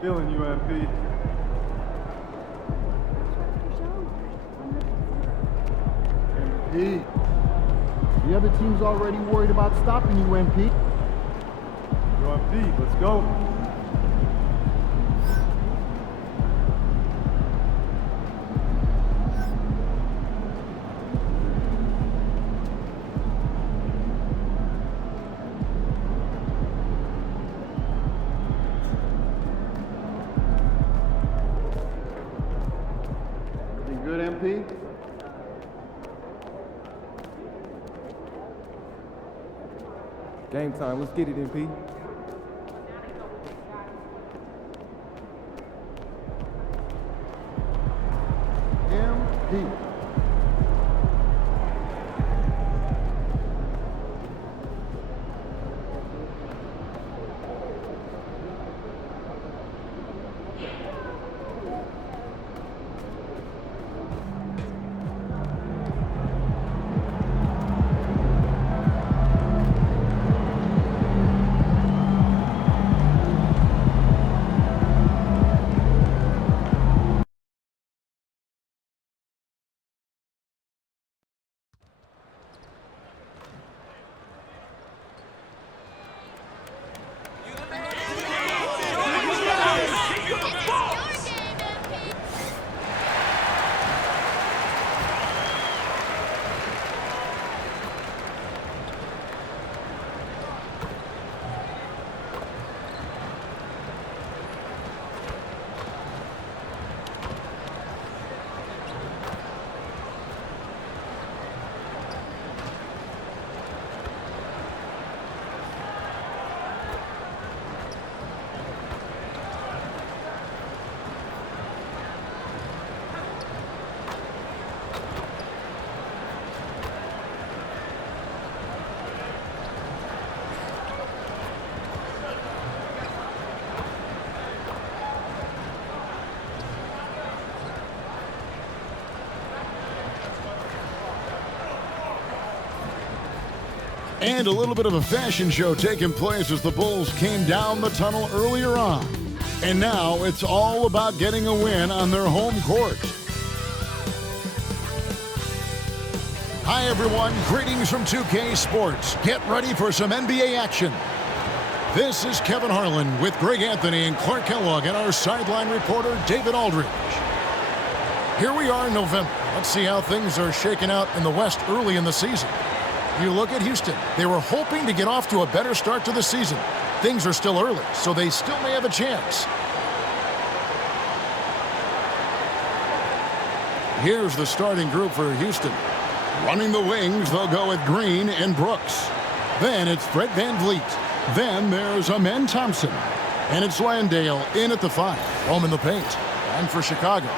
Feeling you, MP. MP. The other team's already worried about stopping you, MP. Yo, MP, let's go. Everything good, MP? Game time. Let's get it, MP. MP. And a little bit of a fashion show taking place as the Bulls came down the tunnel earlier on. And now it's all about getting a win on their home court. Hi everyone, greetings from 2K Sports. Get ready for some NBA action. This is Kevin Harlan with Greg Anthony and Clark Kellogg and our sideline reporter David Aldridge. Here we are in November. Let's see how things are shaking out in the West early in the season. You look at Houston. They were hoping to get off to a better start to the season. Things are still early, so they still may have a chance. Here's the starting group for Houston. Running the wings, they'll go with Green and Brooks. Then it's Fred VanVleet. Then there's Amen Thompson. And it's Landale in at the 5. Home in the paint. And for Chicago,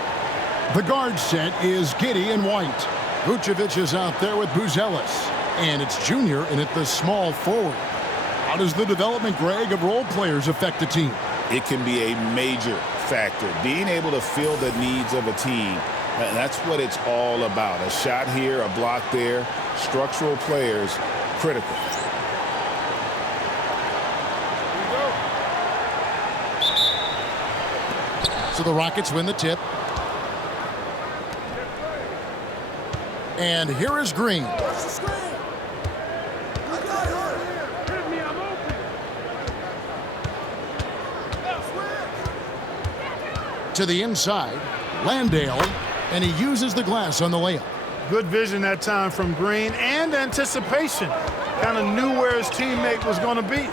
the guard set is Giddey and White. Vucevic is out there with Buzelis. And it's Junior in at the small forward. How does the development, Greg, of role players affect the team? It can be a major factor. Being able to fill the needs of a team, that's what it's all about. A shot here, a block there, structural players, critical. So the Rockets win the tip. And here is Green. To the inside, Landale, and he uses the glass on the layup. Good vision that time from Green and anticipation. Kind of knew where his teammate was going to be.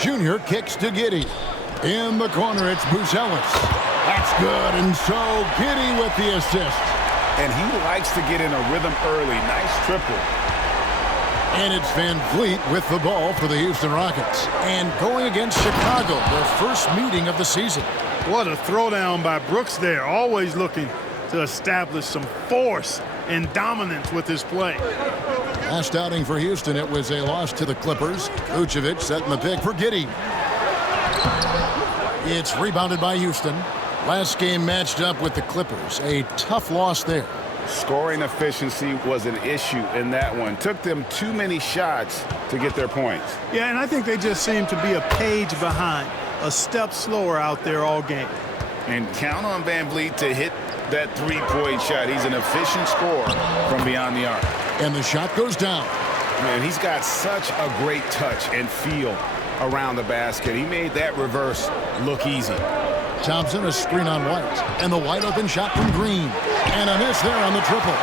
Junior kicks to Giddey. In the corner, it's Buzelis. That's good, and so Giddey with the assist. And he likes to get in a rhythm early. Nice triple. And it's VanVleet with the ball for the Houston Rockets. And going against Chicago, their first meeting of the season. What a throwdown by Brooks there. Always looking to establish some force and dominance with his play. Last outing for Houston, it was a loss to the Clippers. Vucevic setting the pick for Giddey. It's rebounded by Houston. Last game matched up with the Clippers. A tough loss there. Scoring efficiency was an issue in that one. Took them too many shots to get their points. Yeah, and I think they just seem to be a page behind, a step slower out there all game. And count on Van Vliet to hit that three-point shot. He's an efficient scorer from beyond the arc. And the shot goes down. Man, he's got such a great touch and feel around the basket. He made that reverse look easy. Thompson, a screen on White. And the wide open shot from Green. And a miss there on the triple.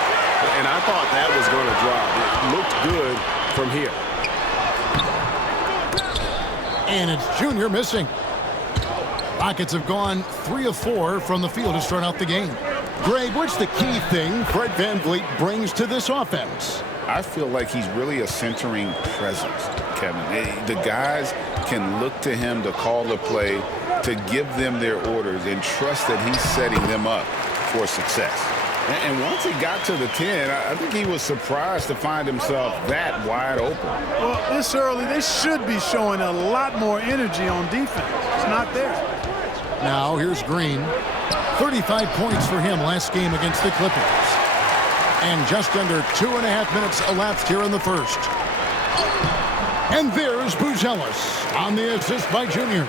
And I thought that was going to drop. It looked good from here. And it's Junior missing. Rockets have gone 3 of 4 from the field to start out the game. Greg, what's the key thing Fred VanVleet brings to this offense? I feel like he's really a centering presence, Kevin. The guys can look to him to call the play, to give them their orders, and trust that he's setting them up for success. And once he got to the 10, I think he was surprised to find himself that wide open. Well, this early, they should be showing a lot more energy on defense. It's not there. Now here's Green. 35 points for him last game against the Clippers. And just under 2.5 minutes elapsed here in the first. And there's Buzelis on the assist by Junior.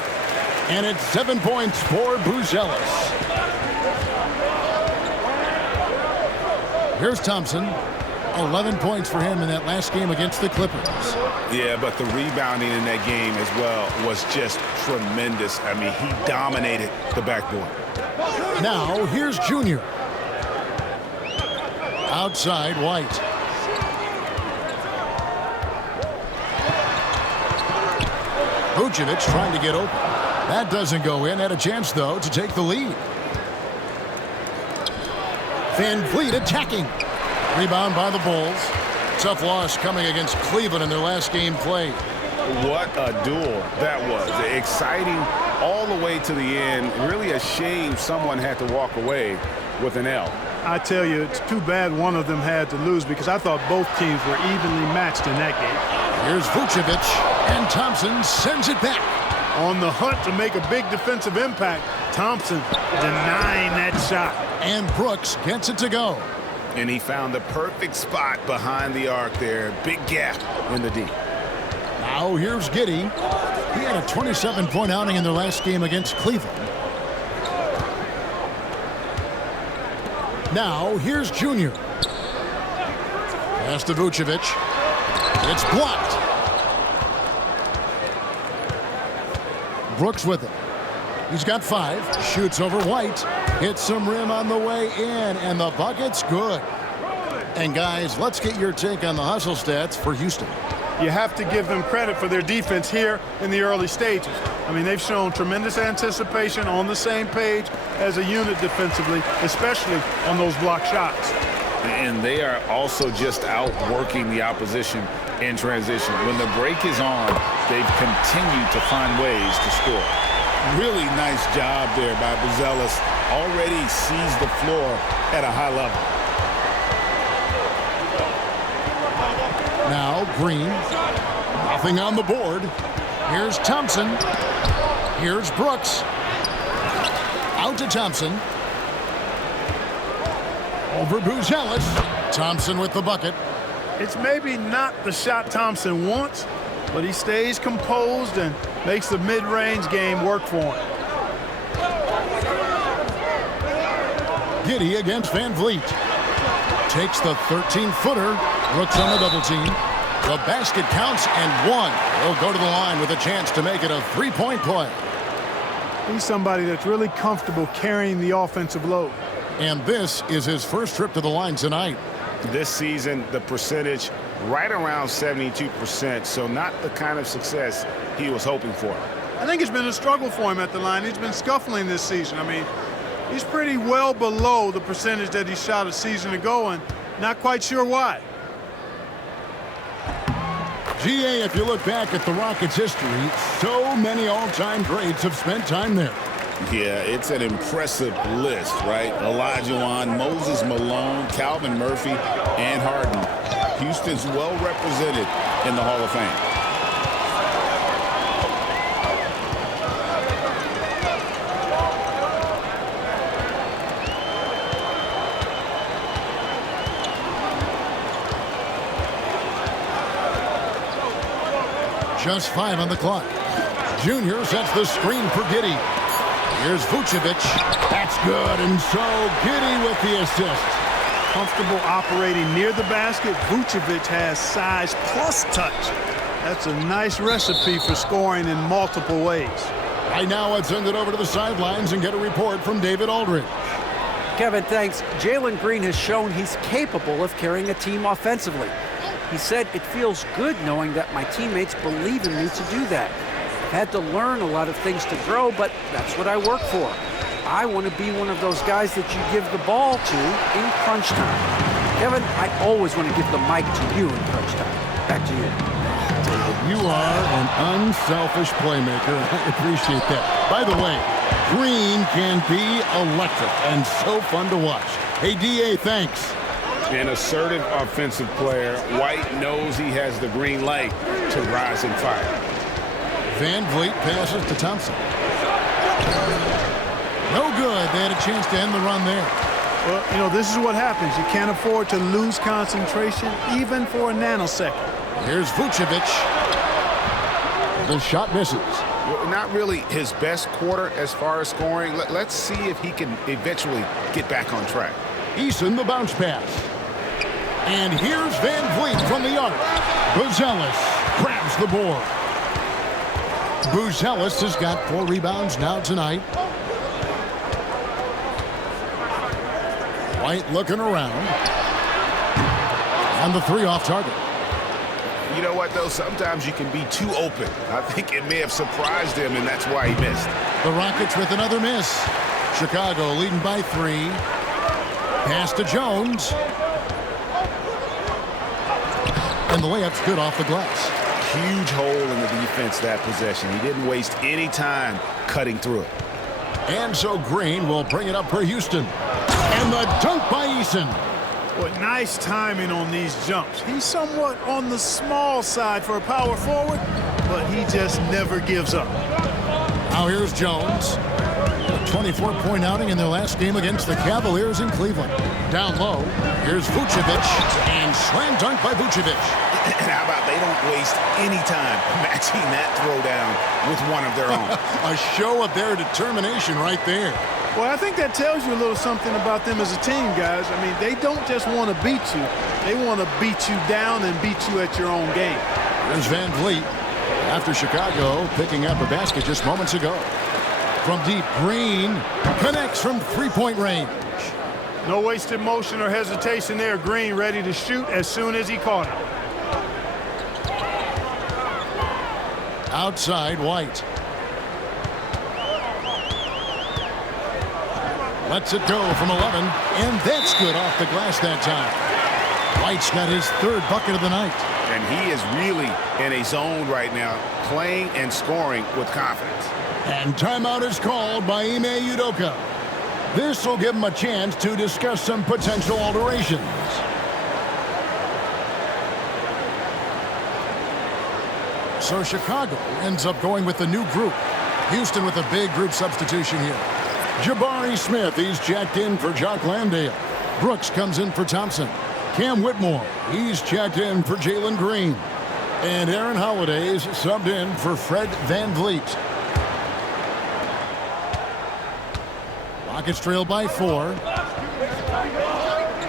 And it's 7 points for Buzelis. Here's Thompson. 11 points for him in that last game against the Clippers. Yeah, but the rebounding in that game as well was just tremendous. I mean, he dominated the backboard. Now, here's Junior. Outside, White. Vucevic trying to get open. That doesn't go in. Had a chance, though, to take the lead. Van Vliet attacking. Rebound by the Bulls. Tough loss coming against Cleveland in their last game played. What a duel that was. Exciting all the way to the end. Really a shame someone had to walk away with an L. I tell you, it's too bad one of them had to lose because I thought both teams were evenly matched in that game. Here's Vucevic, and Thompson sends it back. On the hunt to make a big defensive impact, Thompson denying that shot. And Brooks gets it to go. And he found the perfect spot behind the arc there. Big gap in the D. Now here's Giddey. He had a 27-point outing in their last game against Cleveland. Now here's Junior. Pass to Vucevic. It's blocked. Brooks with it. He's got 5. Shoots over White. Hits some rim on the way in, and the bucket's good. And guys, let's get your take on the hustle stats for Houston. You have to give them credit for their defense here in the early stages. I mean, they've shown tremendous anticipation, on the same page as a unit defensively, especially on those block shots. And they are also just outworking the opposition in transition. When the break is on, they've continued to find ways to score. Really nice job there by Buzelis. Already sees the floor at a high level. Now Green. Nothing on the board. Here's Thompson. Here's Brooks. Out to Thompson. Over Buzelis. Thompson with the bucket. It's maybe not the shot Thompson wants, but he stays composed and makes the mid-range game work for him. Giddey against Van Vliet. Takes the 13-footer. Brooks on the double team. The basket counts and one. He'll go to the line with a chance to make it a 3-point play. He's somebody that's really comfortable carrying the offensive load. And this is his first trip to the line tonight. This season, the percentage right around 72%, so not the kind of success he was hoping for. I think it's been a struggle for him at the line. He's been scuffling this season. I mean, he's pretty well below the percentage that he shot a season ago, and not quite sure why. GA, if you look back at the Rockets' history, so many all-time greats have spent time there. Yeah, it's an impressive list, right? Olajuwon, Moses Malone, Calvin Murphy, and Harden. Houston's well represented in the Hall of Fame. Just 5 on the clock. Junior sets the screen for Giddey. Here's Vucevic. That's good, and so Giddey with the assist. Comfortable operating near the basket. Vucevic has size plus touch. That's a nice recipe for scoring in multiple ways. Right now, let's send it over to the sidelines and get a report from David Aldridge. Kevin, thanks. Jalen Green has shown he's capable of carrying a team offensively. He said, "It feels good knowing that my teammates believe in me to do that. I've had to learn a lot of things to grow, but that's what I work for. I want to be one of those guys that you give the ball to in crunch time." Kevin, I always want to give the mic to you in crunch time. Back to you. You are an unselfish playmaker. I appreciate that. By the way, Green can be electric and so fun to watch. Hey, D.A., thanks. An assertive offensive player. White knows he has the green light to rise and fire. Van Vliet passes to Thompson. No good. They had a chance to end the run there. Well, you know, this is what happens. You can't afford to lose concentration even for a nanosecond. Here's Vucevic. The shot misses. Not really his best quarter as far as scoring. Let's see if he can eventually get back on track. Eason, the bounce pass. And here's Van Vliet from the arc. Buzelis grabs the board. Buzelis has got 4 rebounds now tonight. White looking around. And the 3 off target. You know what, though? Sometimes you can be too open. I think it may have surprised him, and that's why he missed. The Rockets with another miss. Chicago leading by 3. Pass to Jones. And the layup's good off the glass. Huge hole in the defense that possession. He didn't waste any time cutting through it. And so Green will bring it up for Houston. And the dunk by Eason. Boy, nice timing on these jumps. He's somewhat on the small side for a power forward, but he just never gives up. Now here's Jones. A 24-point outing in their last game against the Cavaliers in Cleveland. Down low, here's Vucevic, and slam dunk by Vucevic. And how about they don't waste any time matching that throwdown with one of their own. A show of their determination right there. Well, I think that tells you a little something about them as a team, guys. I mean, they don't just want to beat you. They want to beat you down and beat you at your own game. There's Van Vliet after Chicago picking up a basket just moments ago. From deep, Green connects from 3-point range. No wasted motion or hesitation there. Green ready to shoot as soon as he caught it. Outside, White. Lets it go from 11, and that's good off the glass that time. White's got his 3rd bucket of the night. And he is really in a zone right now, playing and scoring with confidence. And timeout is called by Ime Udoka. This will give him a chance to discuss some potential alterations. So Chicago ends up going with the new group. Houston with a big group substitution here. Jabari Smith, he's checked in for Jock Landale. Brooks comes in for Thompson. Cam Whitmore, he's checked in for Jalen Green. And Aaron Holiday's subbed in for Fred Van Vliet. Rockets trail by 4.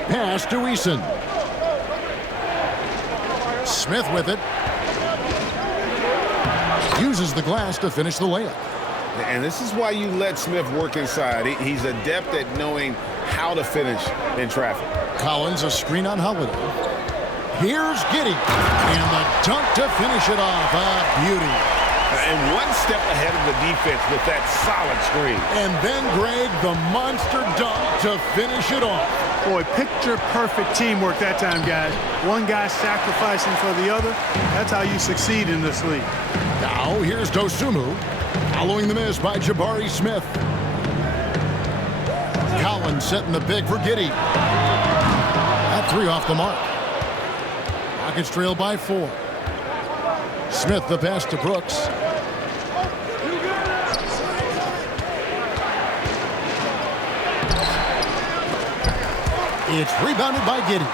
Pass to Eason. Smith with it. Uses the glass to finish the layup. And this is why you let Smith work inside. He's adept at knowing how to finish in traffic. Collins, a screen on Holiday. Here's Giddey. And the dunk to finish it off. A beauty. And one step ahead of the defense with that solid screen. And then, Greg, the monster dunk to finish it off. Boy, picture-perfect teamwork that time, guys. One guy sacrificing for the other. That's how you succeed in this league. Now, here's Dosunmu. Following the miss by Jabari Smith. Collins setting the big for Giddey. That 3 off the mark. Rockets trail by 4. Smith the pass to Brooks. It's rebounded by Giddey.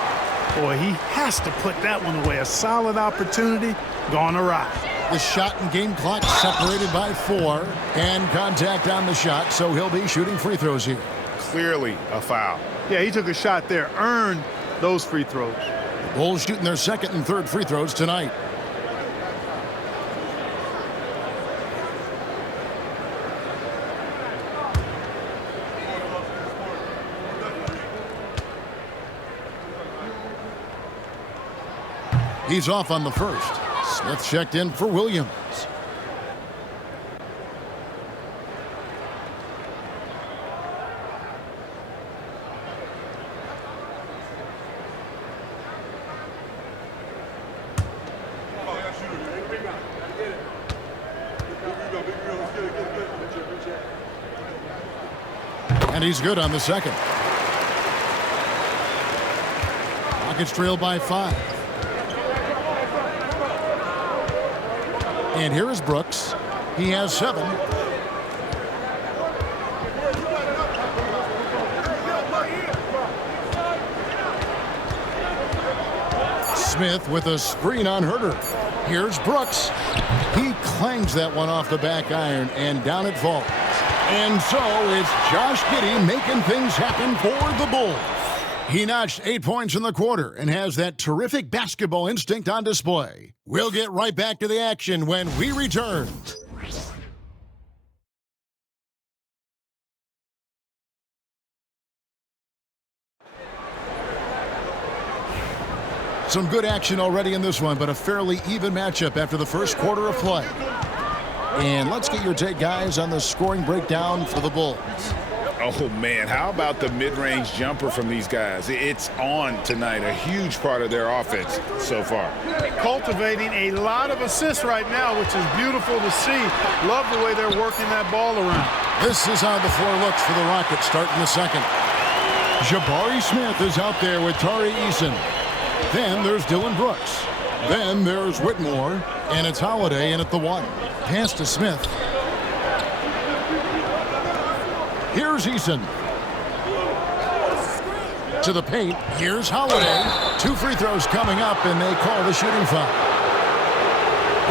Boy, he has to put that one away. A solid opportunity gone awry. The shot and game clock separated by 4. And contact on the shot, so he'll be shooting free throws here. Clearly a foul. Yeah, he took a shot there, earned those free throws. The Bulls shooting their second and third free throws tonight. He's off on the first. Smith checked in for Williams. And he's good on the second. Rockets trail by 5. And here is Brooks. He has 7. Smith with a screen on Herter. Here's Brooks. He clangs that one off the back iron, and down it falls. And so it's Josh Giddey making things happen for the Bulls. He notched 8 points in the quarter and has that terrific basketball instinct on display. We'll get right back to the action when we return. Some good action already in this one, but a fairly even matchup after the first quarter of play. And let's get your take, guys, on the scoring breakdown for the Bulls. Oh, man, how about the mid-range jumper from these guys? It's on tonight, a huge part of their offense so far. Cultivating a lot of assists right now, which is beautiful to see. Love the way they're working that ball around. This is how the floor looks for the Rockets starting the second. Jabari Smith is out there with Tari Eason. Then there's Dylan Brooks. Then there's Whitmore, and it's Holiday in at the 1. Pass to Smith. Here's Eason. To the paint. Here's Holiday. 2 free throws coming up, and they call the shooting foul.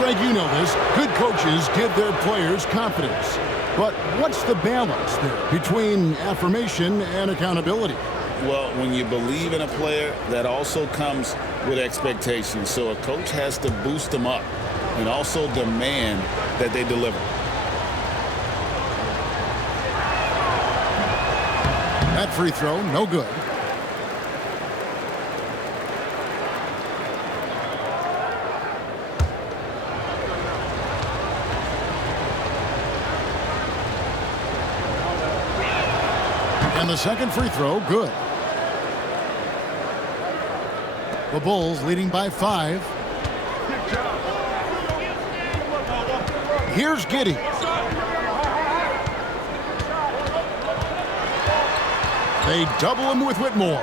Greg, you know this. Good coaches give their players confidence. But what's the balance there between affirmation and accountability? Well, when you believe in a player, that also comes with expectations. So a coach has to boost them up and also demand that they deliver. That free throw, no good. And the second free throw, good. The Bulls leading by 5. Here's Giddey. They double him with Whitmore.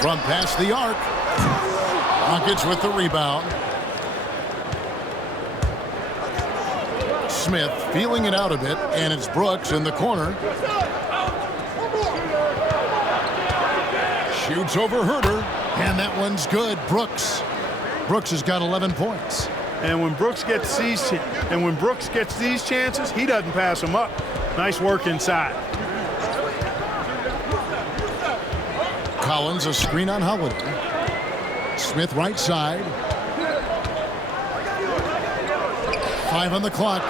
From past the arc. Rockets with the rebound. Smith feeling it out a bit, and it's Brooks in the corner. Shoots over Herter, and that one's good. Brooks has got 11 points. And when Brooks gets these chances, he doesn't pass them up. Nice work inside. Collins a screen on Holiday. Smith right side. 5 on the clock.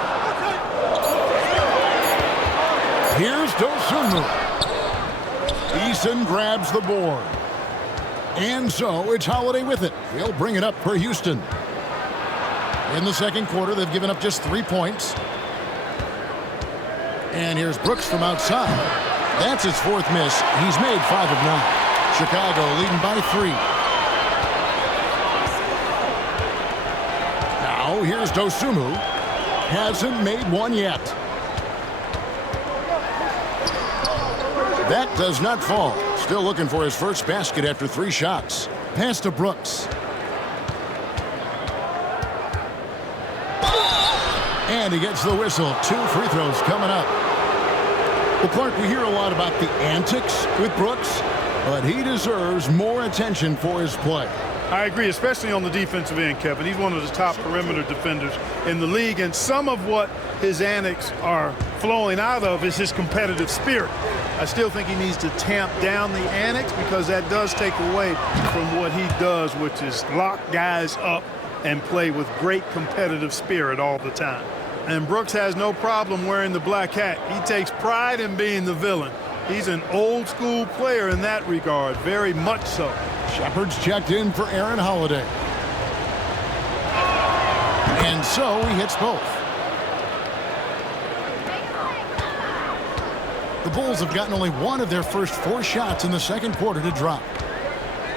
Here's Dosunmu. Eason grabs the board. And so it's Holiday with it. He'll bring it up for Houston. In the second quarter, they've given up just 3 points. And here's Brooks from outside. That's his 4th miss. He's made 5 of 9. Chicago leading by 3. Now here's Dosunmu. Hasn't made one yet. That does not fall. Still looking for his first basket after 3 shots. Pass to Brooks. And he gets the whistle. 2 free throws coming up. Well, Clark, we hear a lot about the antics with Brooks, but he deserves more attention for his play. I agree, especially on the defensive end, Kevin. He's one of the top perimeter defenders in the league, and some of what his antics are flowing out of is his competitive spirit. I still think he needs to tamp down the antics because that does take away from what he does, which is lock guys up and play with great competitive spirit all the time. And Brooks has no problem wearing the black hat. He takes pride in being the villain. He's an old school player in that regard, very much so. Shepard's checked in for Aaron Holiday. And so he hits both. The Bulls have gotten only one of their first 4 shots in the second quarter to drop.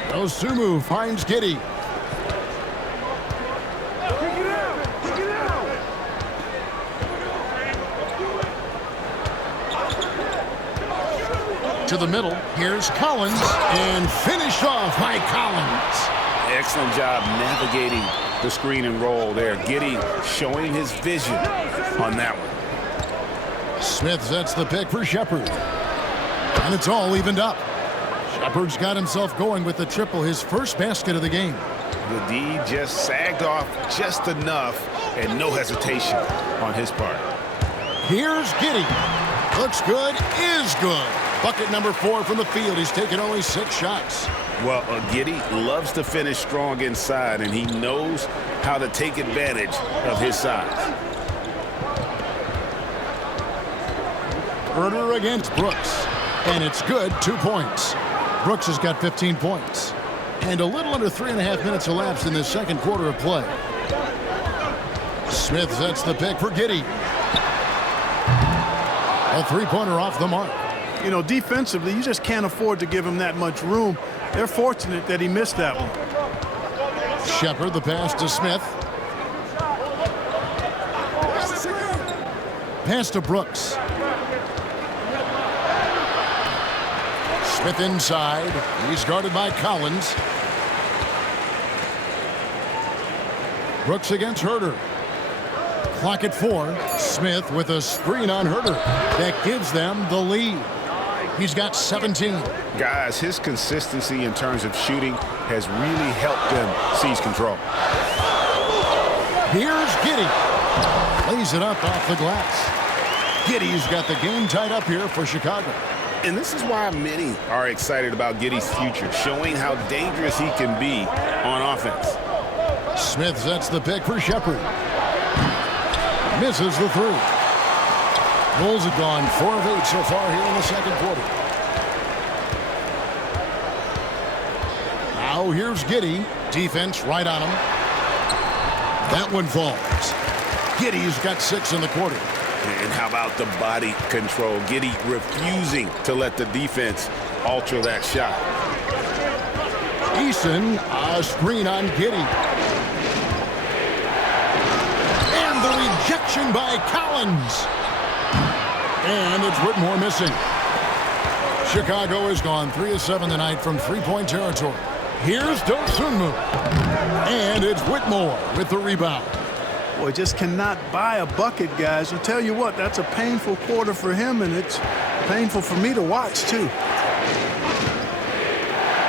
Osumu finds Giddey. To the middle, here's Collins, and finished off by Collins. Excellent job navigating the screen and roll there. Giddey showing his vision on that one. Smith sets the pick for Shepard. And it's all evened up. Shepard's got himself going with the triple, his first basket of the game. The D just sagged off just enough, and no hesitation on his part. Here's Giddey. Looks good, is good. Bucket number 4 from the field. He's taken only 6 shots. Well, Giddey loves to finish strong inside, and he knows how to take advantage of his size. Herder against Brooks. And it's good, 2 points. Brooks has got 15 points. And a little under 3.5 minutes elapsed in the second quarter of play. Smith sets the pick for Giddey. A 3-pointer off the mark. You know, defensively, you just can't afford to give him that much room. They're fortunate that he missed that one. Shepard, the pass to Smith. Pass to Brooks. Smith inside. He's guarded by Collins. Brooks against Herder. Clock at 4. Smith with a screen on Herder. That gives them the lead. He's got 17. Guys, his consistency in terms of shooting has really helped them seize control. Here's Giddey. Lays it up off the glass. Giddey's got the game tied up here for Chicago. And this is why many are excited about Giddey's future, showing how dangerous he can be on offense. Smith sets the pick for Shepard. Misses the 3. Bulls have gone 4 of 8 so far here in the second quarter. Now here's Giddey. Defense right on him. That one falls. Giddey's got 6 in the quarter. And how about the body control? Giddey refusing to let the defense alter that shot. Eason, a screen on Giddey. And the rejection by Collins. And it's Whitmore missing. Chicago has gone 3 of 7 tonight from 3-point territory. Here's Dosunmu. And it's Whitmore with the rebound. Boy, just cannot buy a bucket, guys. I'll tell you what, that's a painful quarter for him, and it's painful for me to watch, too.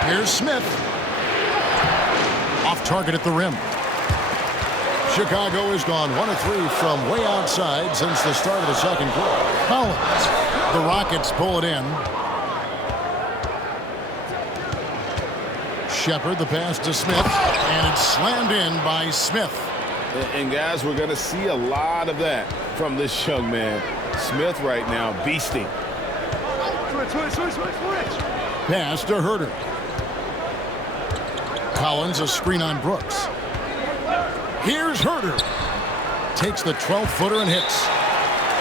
Here's Smith. Off target at the rim. Chicago has gone 1 of 3 from way outside since the start of the second quarter. Collins. The Rockets pull it in. Shepard, the pass to Smith, and it's slammed in by Smith. And guys, we're going to see a lot of that from this young man. Smith right now beasting. Switch. Pass to Herder. Collins, a screen on Brooks. Here's Herder. Takes the 12-footer and hits.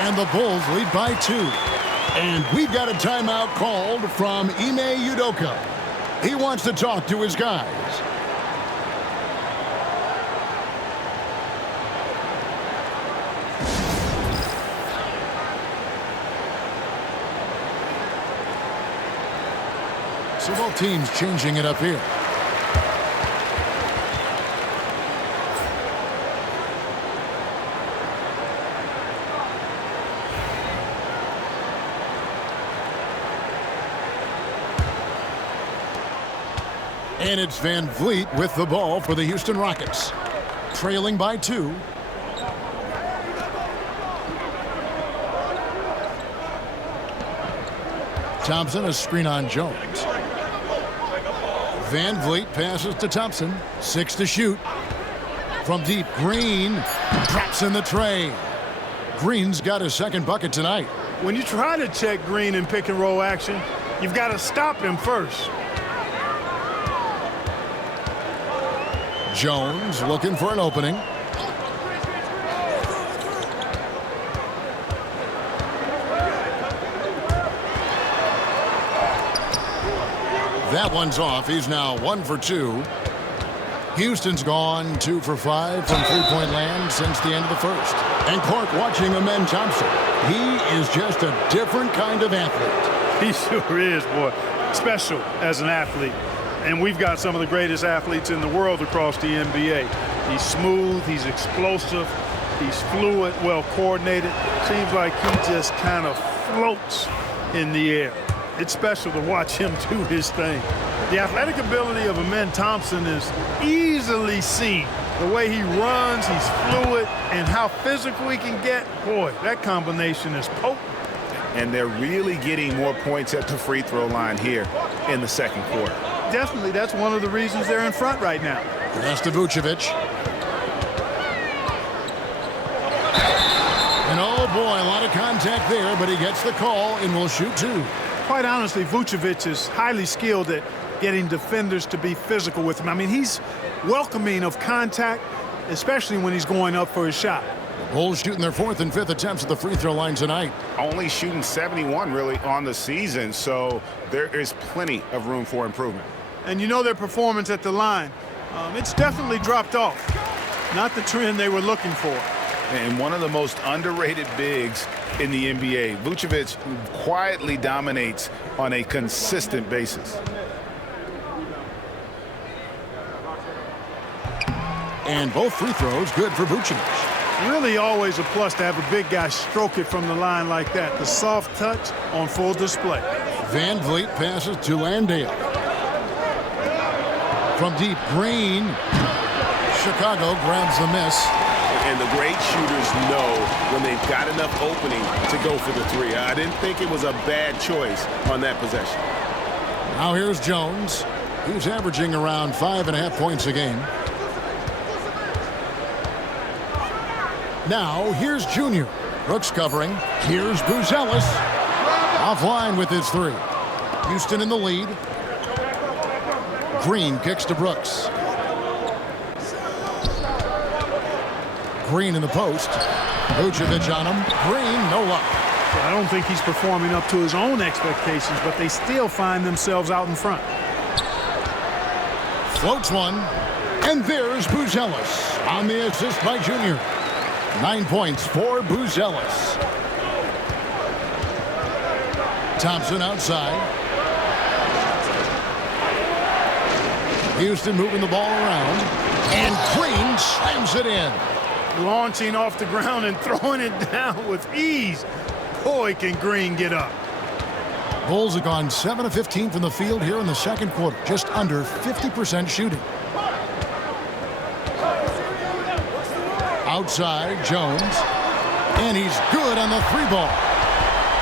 And the Bulls lead by 2. And we've got a timeout called from Ime Udoka. He wants to talk to his guys. So both teams changing it up here. And it's Van Vliet with the ball for the Houston Rockets. Trailing by 2. Thompson, a screen on Jones. Van Vliet passes to Thompson. 6 to shoot. From deep, Green drops in the tray. Green's got his second bucket tonight. When you try to check Green in pick and roll action, you've got to stop him first. Jones looking for an opening. That one's off. He's now 1 for 2. Houston's gone 2 for 5 from three-point land since the end of the first. And Clark watching Amen Thompson. He is just a different kind of athlete. He sure is, boy. Special as an athlete. And we've got some of the greatest athletes in the world across the NBA. He's smooth, he's explosive, he's fluid, well coordinated. Seems like he just kind of floats in the air. It's special to watch him do his thing. The athletic ability of Amen Thompson is easily seen. The way he runs, he's fluid, and how physical he can get. Boy, that combination is potent. And they're really getting more points at the free throw line here in the second quarter. Definitely, that's one of the reasons they're in front right now. That's to Vucevic. And oh boy, a lot of contact there, but he gets the call and will shoot 2. Quite honestly, Vucevic is highly skilled at getting defenders to be physical with him. I mean, he's welcoming of contact, especially when he's going up for his shot. The Bulls shooting their 4th and 5th attempts at the free throw line tonight. Only shooting 71 really on the season, so there is plenty of room for improvement. And you know their performance at the line. It's definitely dropped off. Not the trend they were looking for. And one of the most underrated bigs in the NBA. Vucevic quietly dominates on a consistent basis. And both free throws good for Vucevic. Really always a plus to have a big guy stroke it from the line like that. The soft touch on full display. Van Vliet passes to Landale. From deep, Green. Chicago grabs the miss. And the great shooters know when they've got enough opening to go for the 3. I didn't think it was a bad choice on that possession. Now here's Jones. He's averaging around 5.5 points a game. Now here's Junior. Brooks covering. Here's Buzelis. Offline with his 3. Houston in the lead. Green kicks to Brooks. Green in the post. Vucevic on him. Green, no luck. I don't think he's performing up to his own expectations, but they still find themselves out in front. Floats one. And there's Buzelis on the assist by Junior. 9 points for Buzelis. Thompson outside. Houston moving the ball around. And Green slams it in. Launching off the ground and throwing it down with ease. Boy, can Green get up. Bulls have gone 7 of 15 from the field here in the second quarter. Just under 50% shooting. Outside, Jones. And he's good on the 3-ball.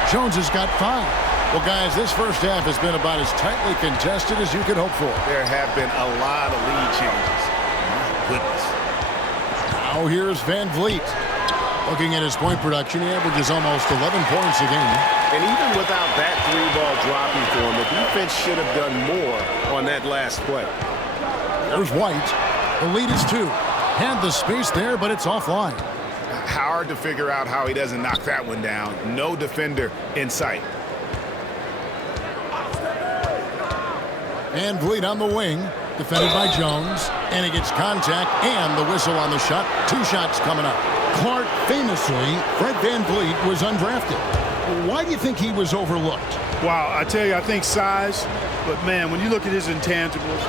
Jones has got 5. Well, guys, this first half has been about as tightly contested as you could hope for. There have been a lot of lead changes. My goodness. Now here's Van Vliet. Looking at his point production, he averages almost 11 points a game. And even without that 3-ball dropping for him, the defense should have done more on that last play. There's White. The lead is 2. Had the space there, but it's offline. Hard to figure out how he doesn't knock that one down. No defender in sight. Van Vliet on the wing, defended by Jones, and he gets contact and the whistle on the shot. 2 shots coming up. Clark, famously, Fred Van Vliet was undrafted. Why do you think he was overlooked? Wow, I tell you, I think size, but man, when you look at his intangibles,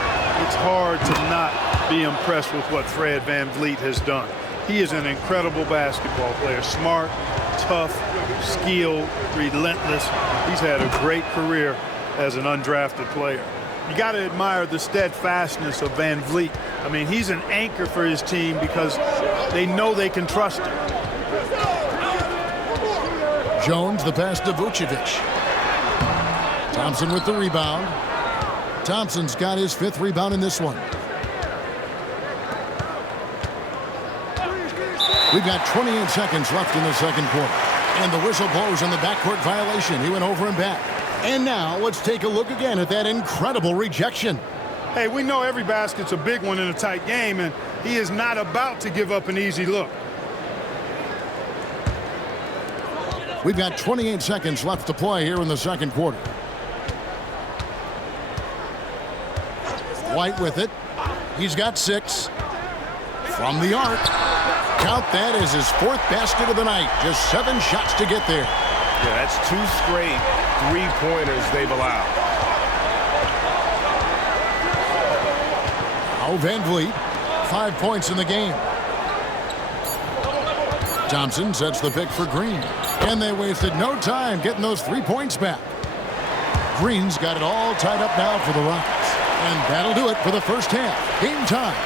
it's hard to not be impressed with what Fred Van Vliet has done. He is an incredible basketball player. Smart, tough, skilled, relentless. He's had a great career as an undrafted player. You got to admire the steadfastness of Van Vliet. I mean, he's an anchor for his team because they know they can trust him. Jones, the pass to Vucevic. Thompson with the rebound. Thompson's got his 5th rebound in this one. We've got 28 seconds left in the second quarter. And the whistle blows on the backcourt violation. He went over and back. And now let's take a look again at that incredible rejection. Hey, we know every basket's a big one in a tight game, and he is not about to give up an easy look. We've got 28 seconds left to play here in the second quarter. White with it. He's got 6. From the arc. Count that as his 4th basket of the night. Just 7 shots to get there. Yeah, that's 2 straight 3-pointers they've allowed. Now Van Vliet, 5 points in the game. Thompson sets the pick for Green. And they wasted no time getting those 3 points back. Green's got it all tied up now for the Rockets. And that'll do it for the first half. Game time.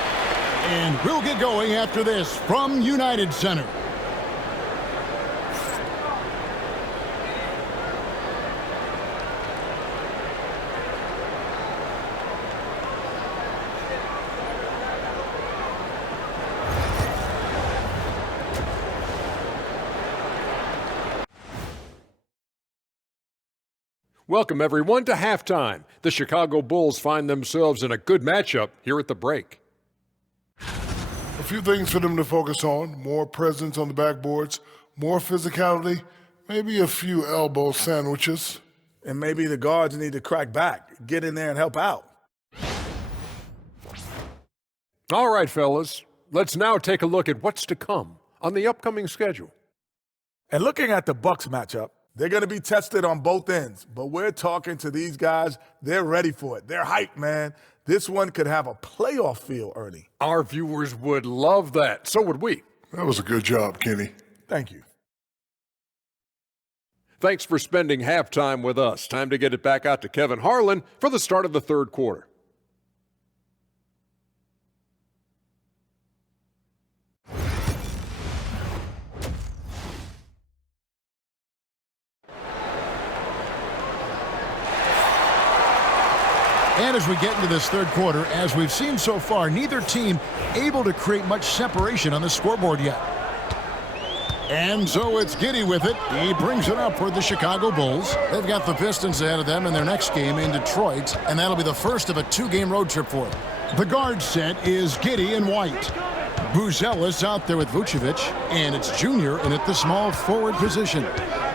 And we'll get going after this from United Center. Welcome, everyone, to halftime. The Chicago Bulls find themselves in a good matchup here at the break. A few things for them to focus on: more presence on the backboards, more physicality, maybe a few elbow sandwiches. And maybe the guards need to crack back, get in there and help out. All right, fellas, let's now take a look at what's to come on the upcoming schedule. And looking at the Bucks matchup, they're going to be tested on both ends. But we're talking to these guys. They're ready for it. They're hyped, man. This one could have a playoff feel, Ernie. Our viewers would love that. So would we. That was a good job, Kenny. Thank you. Thanks for spending halftime with us. Time to get it back out to Kevin Harlan for the start of the third quarter. And as we get into this third quarter, as we've seen so far, neither team able to create much separation on the scoreboard yet. And so it's Giddey with it. He brings it up for the Chicago Bulls. They've got the Pistons ahead of them in their next game in Detroit, and that'll be the first of a 2-game road trip for them. The guard set is Giddey and White. Buzelis out there with Vucevic, and it's Junior in at the small forward position.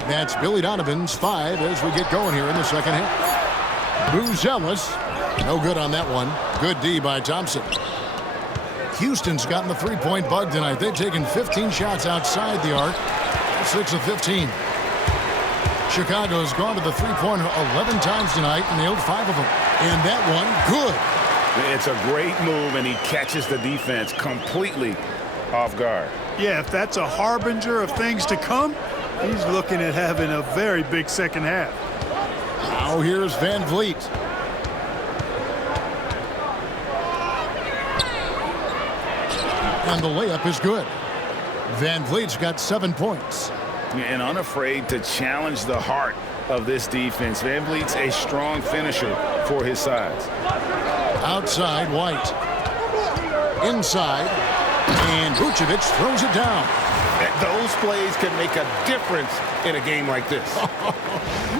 That's Billy Donovan's 5 as we get going here in the second half. Buzelis, no good on that one. Good D by Thompson. Houston's gotten the three-point bug tonight. They've taken 15 shots outside the arc, 6 of 15. Chicago's gone to the three-pointer 11 times tonight and nailed 5 of them. And that one, good. It's a great move, and he catches the defense completely off guard. Yeah, if that's a harbinger of things to come, he's looking at having a very big second half. Now here's Van Vliet. And the layup is good. Van Vliet's got 7 points. And unafraid to challenge the heart of this defense. Van Vliet's a strong finisher for his size. Outside, White. Inside, and Vucevic throws it down. Those plays can make a difference in a game like this.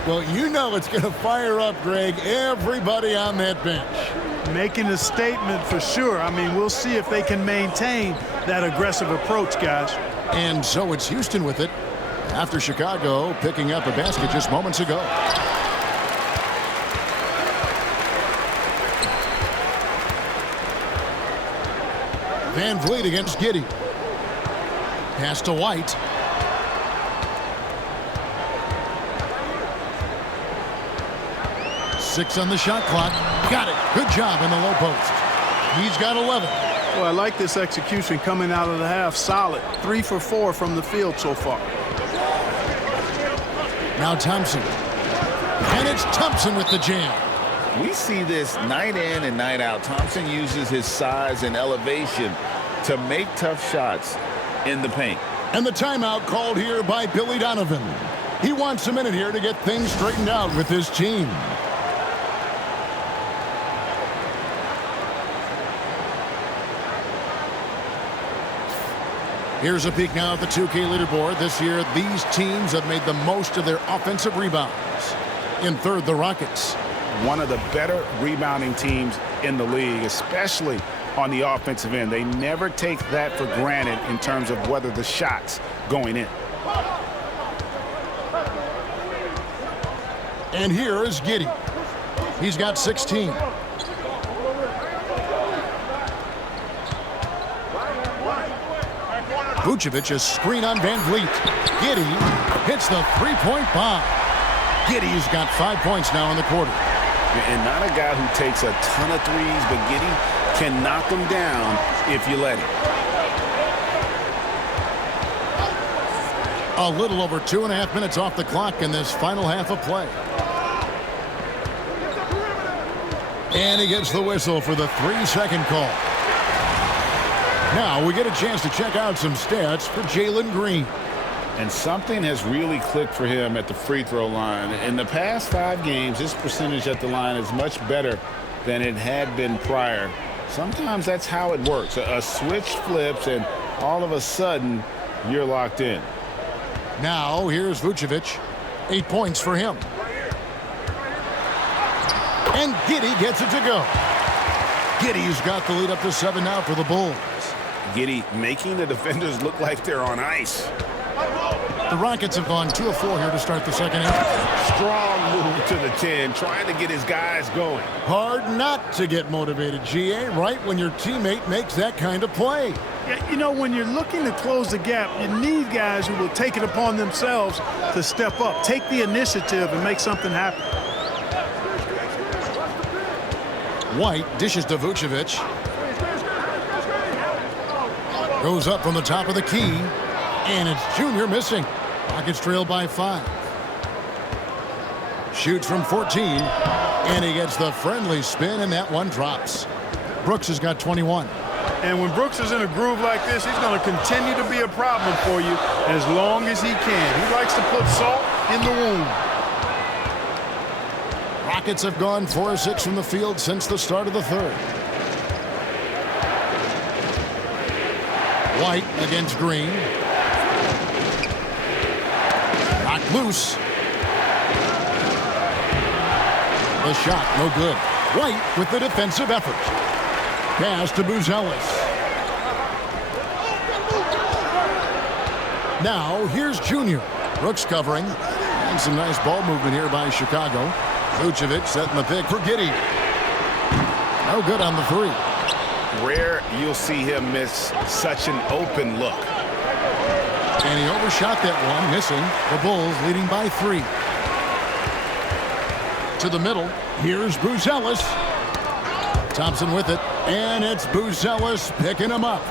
Well, you know it's going to fire up, Greg, everybody on that bench. Making a statement for sure. I mean, we'll see if they can maintain that aggressive approach, guys. And so it's Houston with it after Chicago picking up a basket just moments ago. Van Vliet against Giddey. Pass to White. Six on the shot clock. Got it. Good job in the low post. He's got 11. Well, I like this execution coming out of the half. Solid. 3 for 4 from the field so far. Now Thompson. And it's Thompson with the jam. We see this night in and night out. Thompson uses his size and elevation to make tough shots in the paint. And the timeout called here by Billy Donovan. He wants a minute here to get things straightened out with his team. Here's a peek now at the 2K leaderboard. This year, these teams have made the most of their offensive rebounds. In third, the Rockets. One of the better rebounding teams in the league, especially on the offensive end. They never take that for granted in terms of whether the shot's going in. And here is Giddey. He's got 16. Vucevic, a screen on Van Vliet. Giddey hits the three-point bomb. Giddey's got 5 points now in the quarter. And not a guy who takes a ton of threes, but Giddey can knock them down if you let him. A little over 2.5 minutes off the clock in this final half of play. And he gets the whistle for the 3-second call. Now we get a chance to check out some stats for Jalen Green. And something has really clicked for him at the free throw line. In the past 5 games, his percentage at the line is much better than it had been prior. Sometimes that's how it works. A switch flips and all of a sudden you're locked in. Now here's Vucevic. 8 points for him. And Giddey gets it to go. Giddey's got the lead up to 7 now for the Bulls. Giddey making the defenders look like they're on ice. The Rockets have gone 2 of 4 here to start the second half. Strong move to the 10, trying to get his guys going. Hard not to get motivated, GA, right when your teammate makes that kind of play. Yeah, you know, when you're looking to close the gap, you need guys who will take it upon themselves to step up, take the initiative, and make something happen. White dishes to Vucevic. Goes up from the top of the key. And it's Junior missing. Rockets trail by 5. Shoots from 14. And he gets the friendly spin, and that one drops. Brooks has got 21. And when Brooks is in a groove like this, he's going to continue to be a problem for you as long as he can. He likes to put salt in the wound. Rockets have gone 4 of 6 from the field since the start of the third. White against Green. Knocked loose. The shot, no good. White with the defensive effort. Pass to Buzelis. Now, here's Junior. Brooks covering. And some nice ball movement here by Chicago. Vucevic setting the pick for Giddey. No good on the 3. Rare you'll see him miss such an open look. And he overshot that one, missing. The Bulls leading by 3. To the middle. Here's Buzelis. Thompson with it. And it's Buzelis picking him up.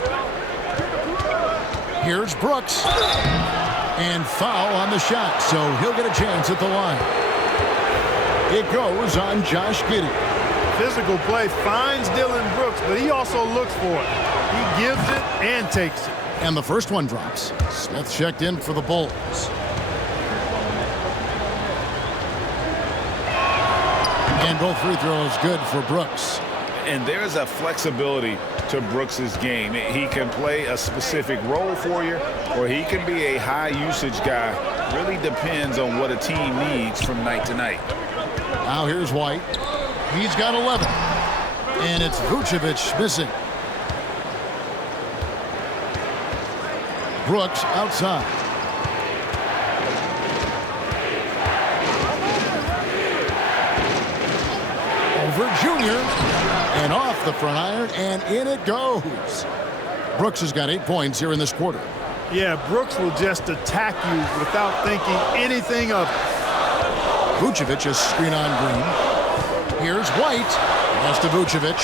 Here's Brooks. And foul on the shot, so he'll get a chance at the line. It goes on Josh Giddey. Physical play finds Dylan Brooks, but he also looks for it. He gives it and takes it. And the first one drops. Smith checked in for the Bulls. And both free throws good for Brooks. And there's a flexibility to Brooks's game. He can play a specific role for you, or he can be a high-usage guy. Really depends on what a team needs from night to night. Now here's White. He's got 11. And it's Vucevic missing. Brooks outside. Over Junior. And off the front iron, and in it goes. Brooks has got 8 points here in this quarter. Yeah, Brooks will just attack you without thinking anything of it. Vucevic is screen on Green. Here's White. Pass to Vucevic.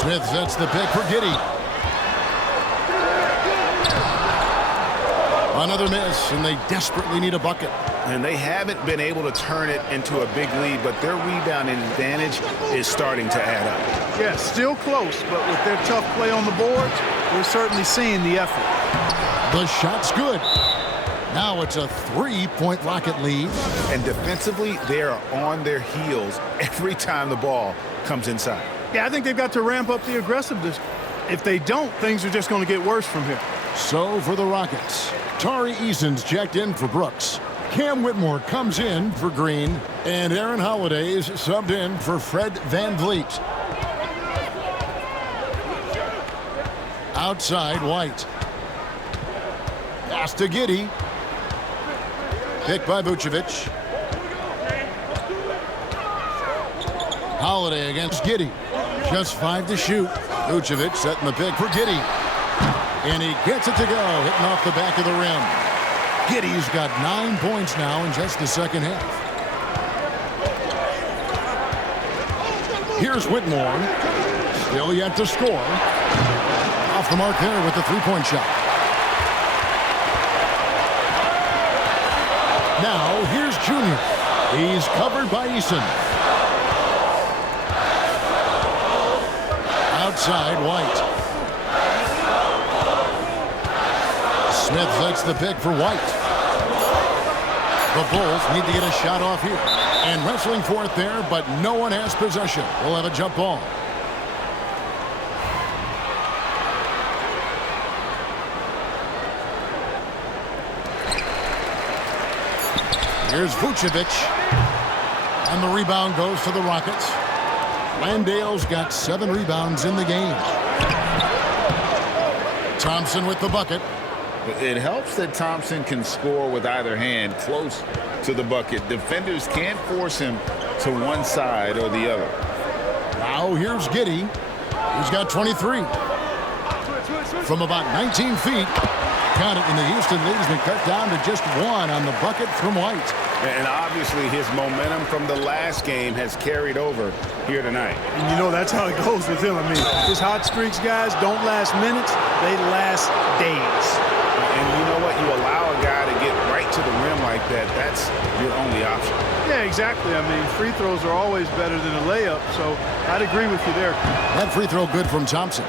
Smith sets the pick for Giddey. Another miss, and they desperately need a bucket. And they haven't been able to turn it into a big lead, but their rebounding advantage is starting to add up. Yeah, still close, but with their tough play on the boards, we're certainly seeing the effort. The shot's good. Now it's a 3-point Rocket lead. And defensively, they are on their heels every time the ball comes inside. Yeah, I think they've got to ramp up the aggressiveness. If they don't, things are just going to get worse from here. So for the Rockets, Tari Eason's checked in for Brooks. Cam Whitmore comes in for Green. And Aaron Holiday's subbed in for Fred VanVleet. Outside, White. Pass to Giddey. Picked by Vucevic. Holiday against Giddey. Just 5 to shoot. Vucevic setting the pick for Giddey. And he gets it to go, hitting off the back of the rim. Giddey's got 9 points now in just the second half. Here's Whitmore. Still yet to score. Off the mark there with the 3-point shot. Now, here's Junior. He's covered by Eason. Outside, White. Smith sets the pick for White. The Bulls need to get a shot off here. And wrestling for it there, but no one has possession. We'll have a jump ball. Here's Vucevic. And the rebound goes to the Rockets. Landale's got 7 rebounds in the game. Thompson with the bucket. It helps that Thompson can score with either hand close to the bucket. Defenders can't force him to one side or the other. Now here's Giddey. He's got 23. From about 19 feet. Count it, and the Houston lead has been cut down to just 1 on the bucket from White. And obviously his momentum from the last game has carried over here tonight. And you know that's how it goes with him. I mean, his hot streaks, guys, don't last minutes. They last days. And you know what? You allow a guy to get right to the rim like that, that's your only option. Yeah, exactly. I mean, free throws are always better than a layup, so I'd agree with you there. That free throw good from Thompson.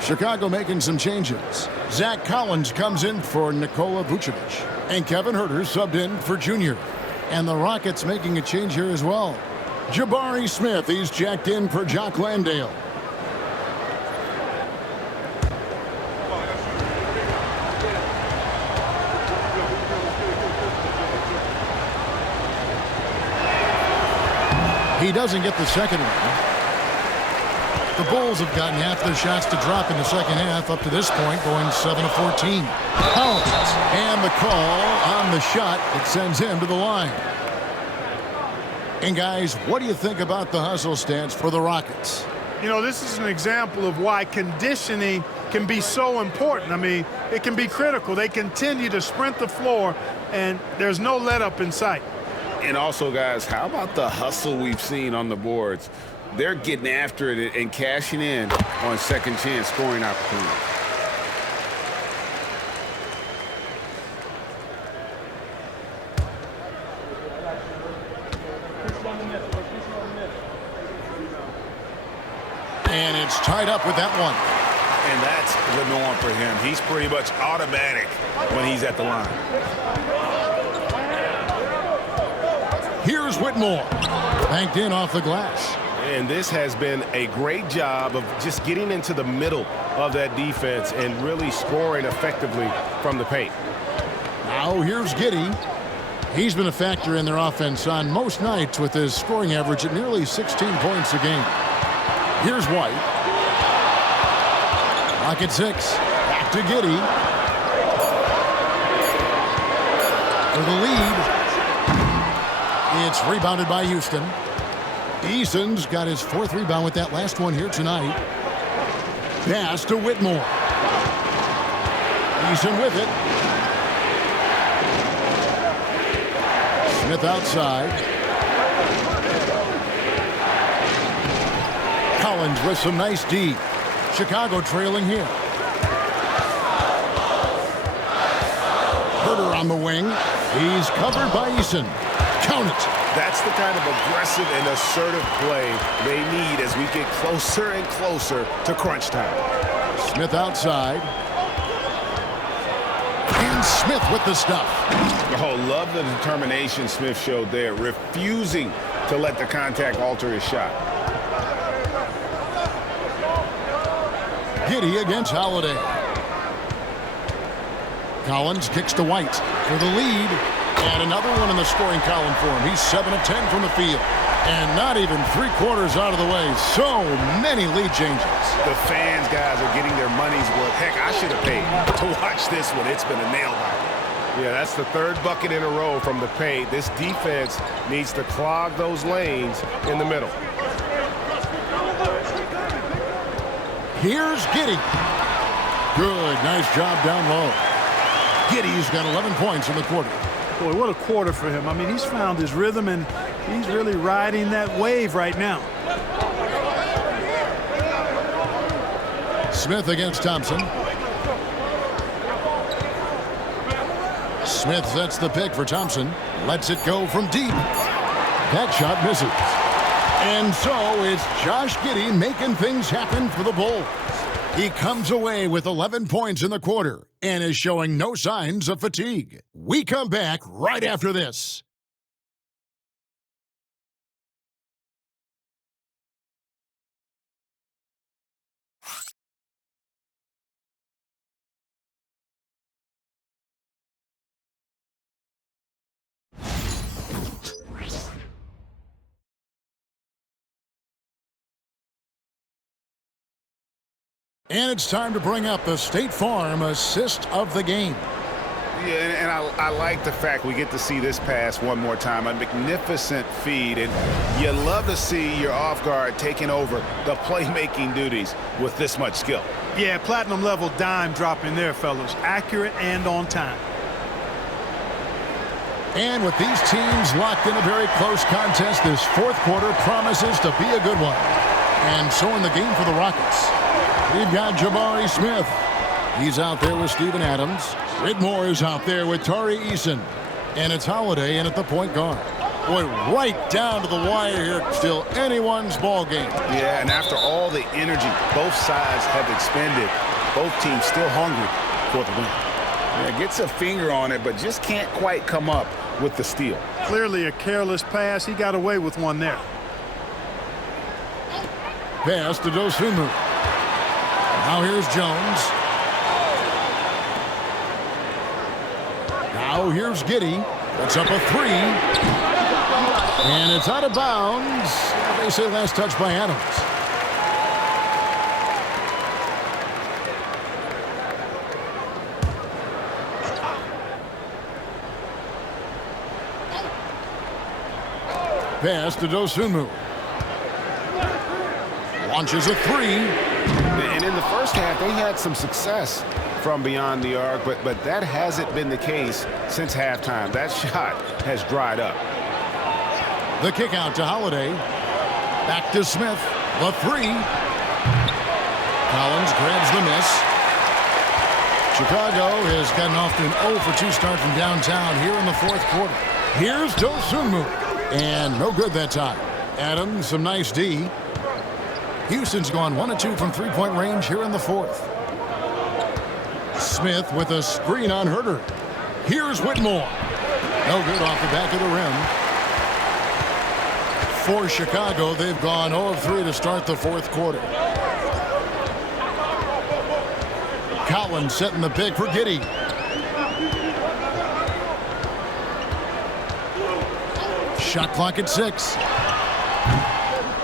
Chicago making some changes. Zach Collins comes in for Nikola Vucevic. And Kevin Huerter subbed in for Junior. And the Rockets making a change here as well. Jabari Smith, he's jacked in for Jock Landale. He doesn't get the second one. The Bulls have gotten half their shots to drop in the second half up to this point, going 7 of 14. Collins, and the call on the shot that sends him to the line. And guys, what do you think about the hustle stance for the Rockets? You know, this is an example of why conditioning can be so important. I mean, it can be critical. They continue to sprint the floor, and there's no let up in sight. And also, guys, how about the hustle we've seen on the boards? They're getting after it and cashing in on second chance scoring opportunities. And it's tied up with that one. And that's the norm for him. He's pretty much automatic when he's at the line. Here's Whitmore. Banked in off the glass. And this has been a great job of just getting into the middle of that defense and really scoring effectively from the paint. Now here's Giddey. He's been a factor in their offense on most nights with his scoring average at nearly 16 points a game. Here's White. Rocket 6. Back to Giddey. For the lead. It's rebounded by Houston. Eason's got his 4th rebound with that last one here tonight. Pass to Whitmore. Eason with it. Smith outside. Collins with some nice D. Chicago trailing here. Herder on the wing. He's covered by Eason. Count it. That's the kind of aggressive and assertive play they need as we get closer and closer to crunch time. Smith outside. And Smith with the stuff. Oh, love the determination Smith showed there, refusing to let the contact alter his shot. Giddey against Holiday. Collins kicks to White for the lead. And another one in the scoring column for him. He's 7 of 10 from the field. And not even 3/4 out of the way. So many lead changes. The fans, guys, are getting their money's worth. Heck, I should have paid to watch this one. It's been a nail-biter. Yeah, that's the third bucket in a row from the paint. This defense needs to clog those lanes in the middle. Here's Giddey. Good, nice job down low. Giddey's got 11 points in the quarter. Boy, what a quarter for him. I mean, he's found his rhythm, and he's really riding that wave right now. Smith against Thompson. Smith sets the pick for Thompson. Lets it go from deep. That shot misses. And so it's Josh Giddey making things happen for the Bulls. He comes away with 11 points in the quarter and is showing no signs of fatigue. We come back right after this. And it's time to bring up the State Farm assist of the game. Yeah, and I like the fact we get to see this pass one more time. A magnificent feed, and you love to see your off guard taking over the playmaking duties with this much skill. Yeah, platinum level dime dropping there, fellas. Accurate and on time. And with these teams locked in a very close contest, this fourth quarter promises to be a good one. And so in the game for the Rockets, we've got Jabari Smith. He's out there with Steven Adams. Whitmore is out there with Tari Eason. And it's Holiday in at the point guard. Boy, right down to the wire here. Still anyone's ball game. Yeah, and after all the energy both sides have expended, both teams still hungry for the win. Yeah, gets a finger on it, but just can't quite come up with the steal. Clearly a careless pass. He got away with one there. Pass to Dosunmu. Now here's Jones. Now here's Giddey. Puts up a three. And it's out of bounds. They say last touch by Adams. Pass to Dosunmu. Launches a three. And in the first half, they had some success from beyond the arc, but that hasn't been the case since halftime. That shot has dried up. The kick out to Holiday. Back to Smith. The three. Collins grabs the miss. Chicago has gotten off to an 0 for 2 start from downtown here in the fourth quarter. Here's Dosunmu. And no good that time. Adams, some nice D. Houston's gone 1 of 2 from three-point range here in the fourth. Smith with a screen on Herder. Here's Whitmore. No good off the back of the rim. For Chicago, they've gone 0 of 3 to start the fourth quarter. Collins setting the pick for Giddey. Shot clock at 6.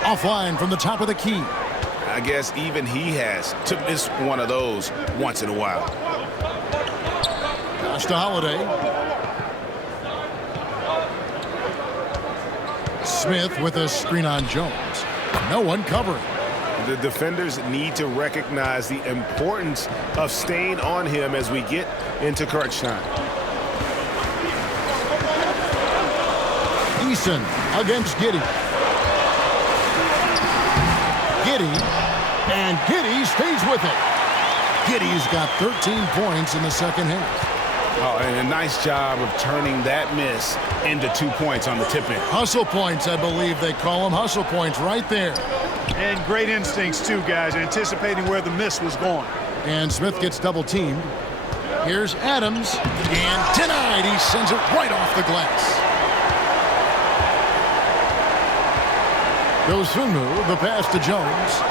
Offline from the top of the key. I guess even he has to miss one of those once in a while. Pass to Holiday. Smith with a screen on Jones. No one covering. The defenders need to recognize the importance of staying on him as we get into crunch time. Eason against Giddey. And Giddey stays with it. Giddey's got 13 points in the second half. Oh, and a nice job of turning that miss into 2 points on the tip-in. Hustle points, I believe they call them. Hustle points right there. And great instincts, too, guys, anticipating where the miss was going. And Smith gets double-teamed. Here's Adams, and denied. He sends it right off the glass. Dosunmu, the pass to Jones.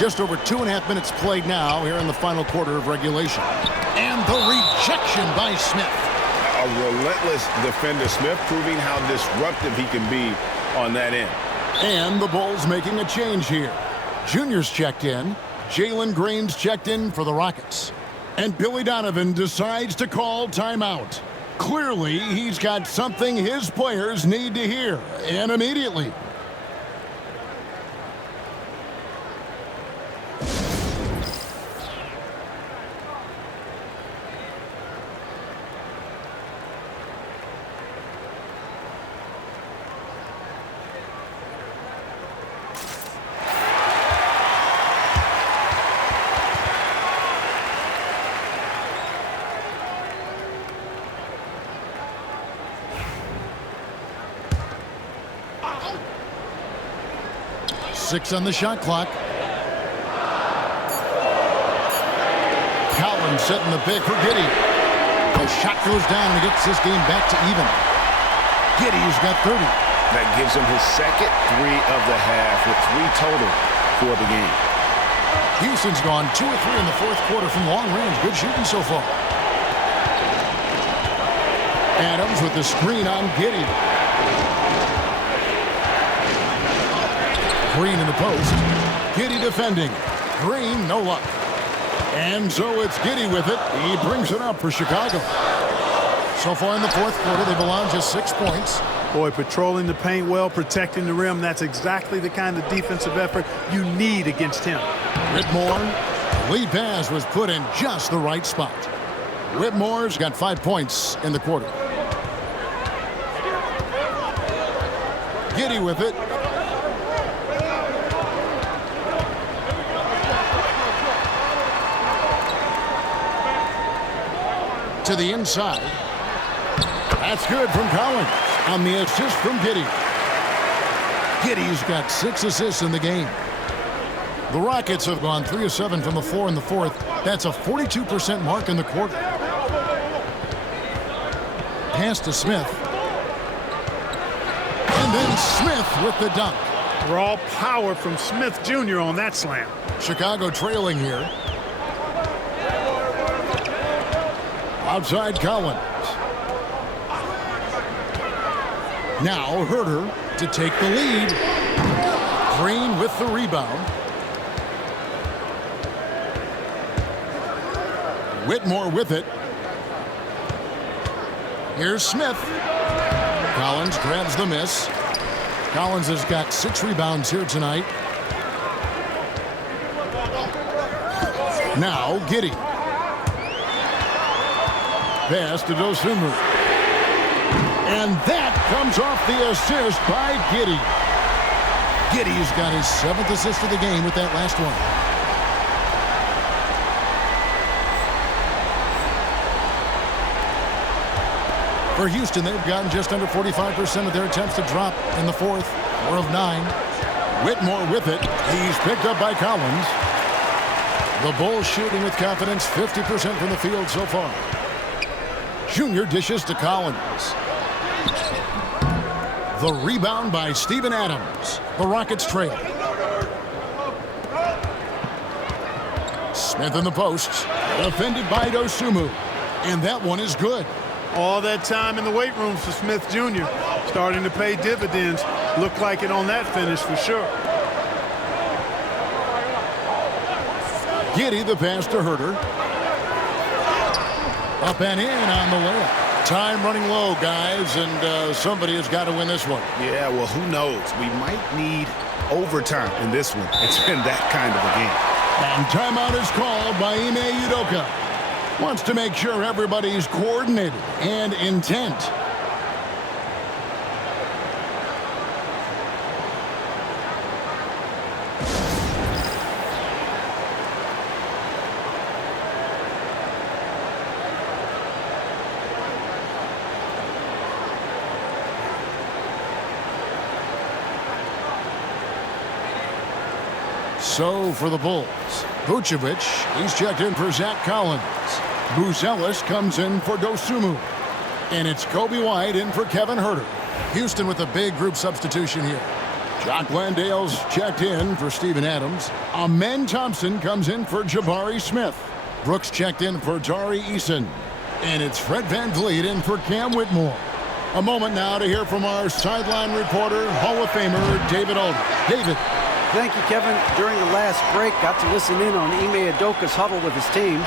Just over 2.5 minutes played now here in the final quarter of regulation. And the rejection by Smith. A relentless defender. Smith proving how disruptive he can be on that end. And the Bulls making a change here. Junior's checked in. Jalen Green's checked in for the Rockets. And Billy Donovan decides to call timeout. Clearly, he's got something his players need to hear, and immediately. Six on the shot clock. Collins setting the pick for Giddey. The shot goes down and gets this game back to even. Giddey's got 30. That gives him his second 3 of the half with 3 total for the game. Houston's gone 2 of 3 in the fourth quarter from long range. Good shooting so far. Adams with the screen on Giddey. Green in the post. Giddey defending. Green, no luck. And so it's Giddey with it. He brings it up for Chicago. So far in the fourth quarter, they've allowed just 6 points. Boy, patrolling the paint well, protecting the rim. That's exactly the kind of defensive effort you need against him. Whitmore, lead pass was put in just the right spot. Whitmore's got 5 points in the quarter. Giddey with it. To the inside. That's good from Collins on the assist from Giddey. Giddey's got 6 assists in the game. The Rockets have gone 3 of 7 from the floor in the fourth. That's a 42% mark in the quarter. Pass to Smith. And then Smith with the dunk. Raw power from Smith Jr. on that slam. Chicago trailing here. Outside Collins. Now Herter to take the lead. Green with the rebound. Whitmore with it. Here's Smith. Collins grabs the miss. Collins has got 6 rebounds here tonight. Now Giddey. Pass to Dosunmu. And that comes off the assist by Giddey. Giddey's got his 7th assist of the game with that last one. For Houston, they've gotten just under 45% of their attempts to drop in the fourth. 4 of 9. Whitmore with it. He's picked up by Collins. The Bulls shooting with confidence, 50% from the field so far. Junior dishes to Collins. The rebound by Steven Adams. The Rockets trail. Smith in the post. Defended by Dosunmu. And that one is good. All that time in the weight room for Smith Jr. starting to pay dividends. Looked like it on that finish for sure. Giddey the pass to Herter. Up and in on the layup. Time running low, guys, and somebody has got to win this one. Yeah, well, who knows? We might need overtime in this one. It's been that kind of a game. And timeout is called by Ime Udoka. Wants to make sure everybody's coordinated and intent. So for the Bulls, Vucevic, he's checked in for Zach Collins. Buzelis comes in for Dosunmu. And it's Kobe White in for Kevin Huerter. Houston with a big group substitution here. Jock Landale's checked in for Steven Adams. Amen Thompson comes in for Jabari Smith. Brooks checked in for Tari Eason. And it's Fred VanVleet in for Cam Whitmore. A moment now to hear from our sideline reporter, Hall of Famer David Alden. David. Thank you, Kevin. During the last break, got to listen in on Ime Udoka's huddle with his team.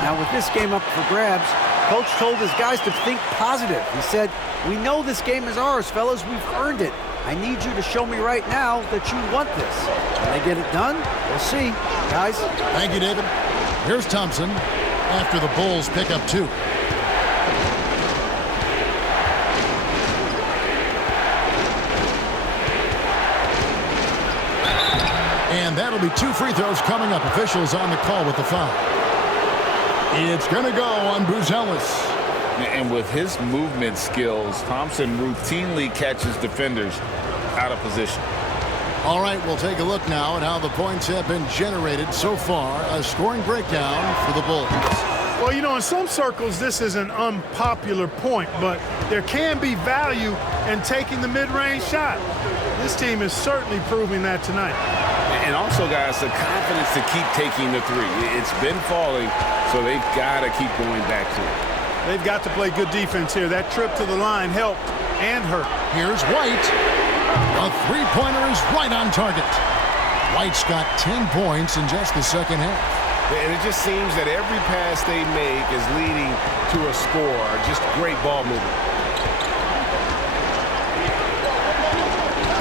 Now, with this game up for grabs, Coach told his guys to think positive. He said, "We know this game is ours, fellas. We've earned it. I need you to show me right now that you want this. Can they get it done? We'll see, guys." Thank you, David. Here's Thompson after the Bulls pick up 2. And that'll be 2 free throws coming up. Officials on the call with the foul. It's going to go on Buzelis. And with his movement skills, Thompson routinely catches defenders out of position. All right, we'll take a look now at how the points have been generated so far. A scoring breakdown for the Bulls. Well, you know, in some circles, this is an unpopular point, but there can be value in taking the mid-range shot. This team is certainly proving that tonight. And also, guys, the confidence to keep taking the 3. It's been falling, so they've got to keep going back to it. They've got to play good defense here. That trip to the line helped and hurt. Here's White. A 3-pointer is right on target. White's got 10 points in just the second half. And it just seems that every pass they make is leading to a score. Just great ball movement.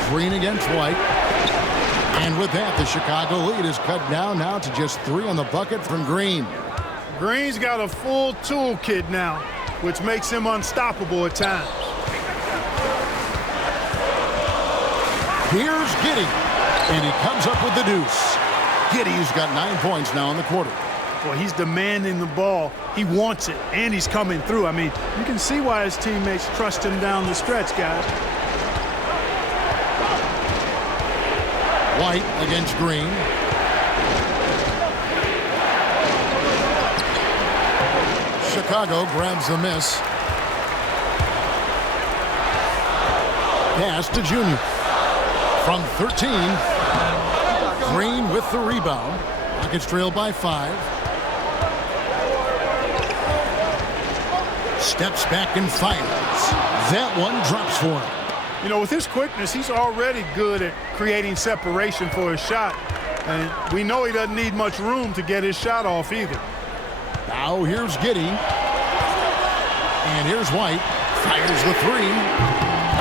Green against White. And with that, the Chicago lead is cut down now to just 3 on the bucket from Green. Green's got a full toolkit now, which makes him unstoppable at times. Here's Giddey, and he comes up with the deuce. Giddey's got 9 points now in the quarter. Well, he's demanding the ball. He wants it, and he's coming through. I mean, you can see why his teammates trust him down the stretch, guys. White against Green. Chicago grabs the miss. Pass to Junior. From 13. Green with the rebound. Rockets trail by 5. Steps back and fires. That one drops for him. You know, with his quickness, he's already good at creating separation for his shot. And we know he doesn't need much room to get his shot off either. Now here's Giddey. And here's White. Fires the 3.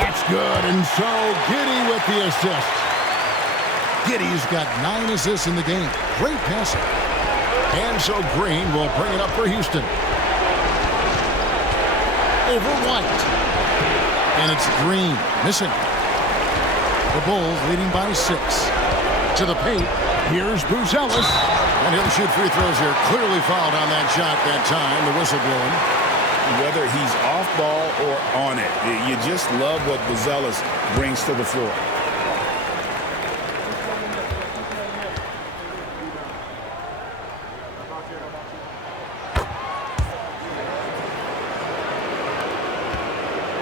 That's good. And so Giddey with the assist. Giddey's got 9 assists in the game. Great passing. And so Green will bring it up for Houston. Over White. And it's Green missing. The Bulls leading by 6. To the paint. Here's Buzelis. And he'll shoot free throws here. Clearly fouled on that shot that time. The whistle blowing. Whether he's off ball or on it, you just love what Buzelis brings to the floor.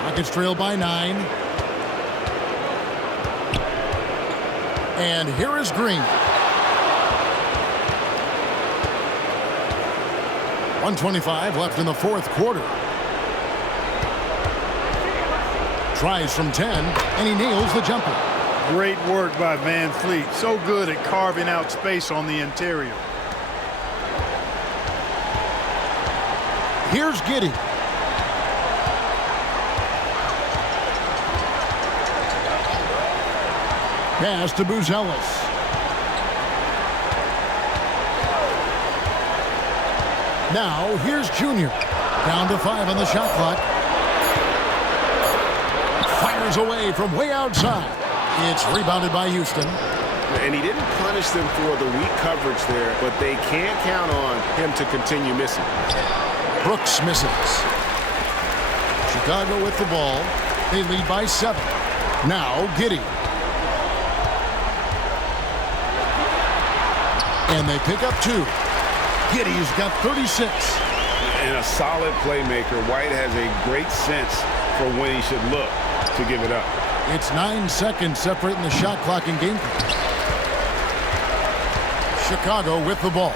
Rockets trail by 9. And here is Green. 1:25 left in the 4th quarter. Tries from 10, and he nails the jumper. Great work by VanVleet. So good at carving out space on the interior. Here's Giddey. Pass to Buzelis. Now, here's Junior. Down to 5 on the shot clock. Fires away from way outside. It's rebounded by Houston. And he didn't punish them for the weak coverage there, but they can't count on him to continue missing. Brooks misses. Chicago with the ball. They lead by 7. Now, Giddey. And they pick up 2. Giddey's got 36. And a solid playmaker. White has a great sense for when he should look to give it up. It's 9 seconds separating the shot clock and game clock. Chicago with the ball.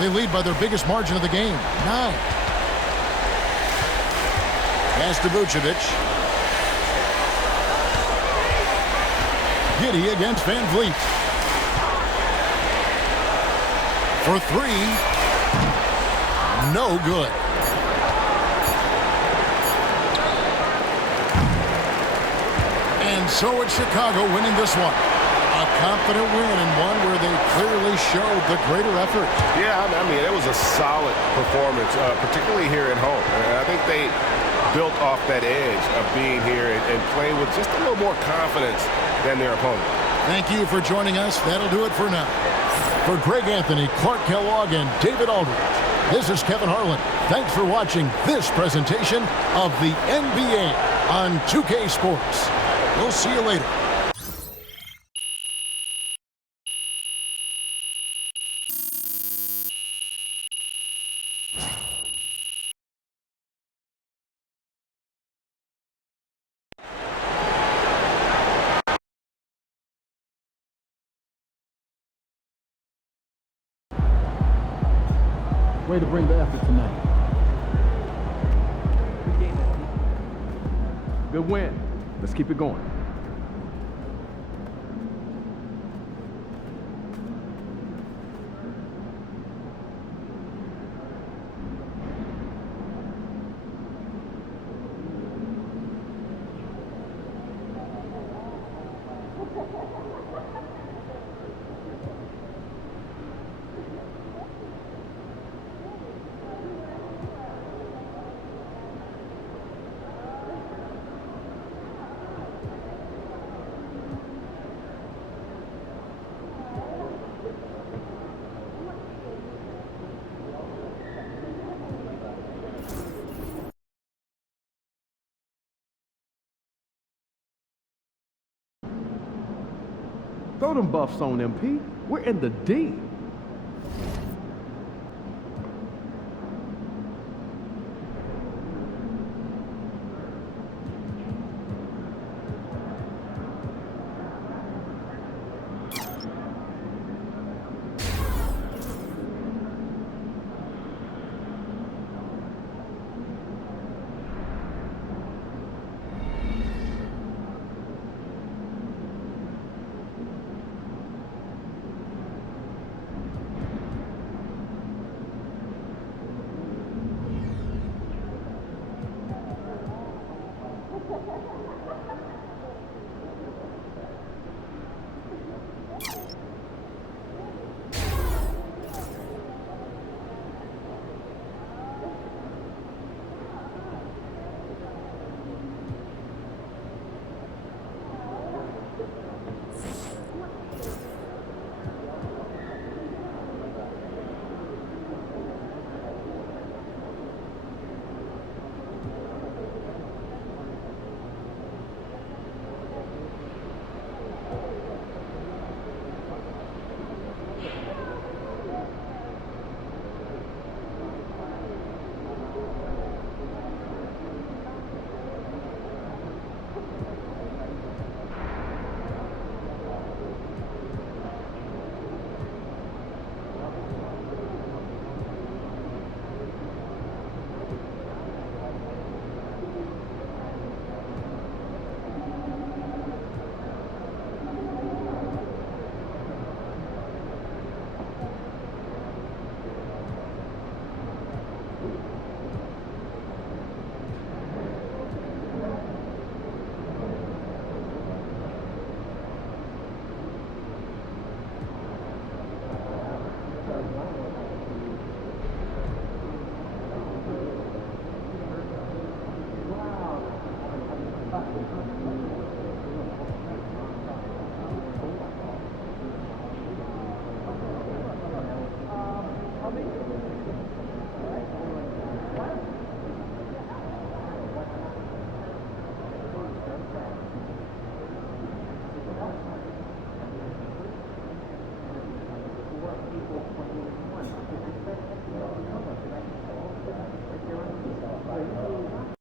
They lead by their biggest margin of the game, 9. Pass to Vucevic. Giddey against Van Vliet. For 3. No good. And so it's Chicago winning this one. A confident win and one where they clearly showed the greater effort. Yeah, I mean, it was a solid performance, particularly here at home. And I think they built off that edge of being here and playing with just a little more confidence than their opponent. Thank you for joining us. That'll do it for now. For Greg Anthony, Clark Kellogg, and David Aldridge, this is Kevin Harlan. Thanks for watching this presentation of the NBA on 2K Sports. We'll see you later. Way to bring the effort tonight. Good win. Let's keep it going. Throw them buffs on MP. We're in the D.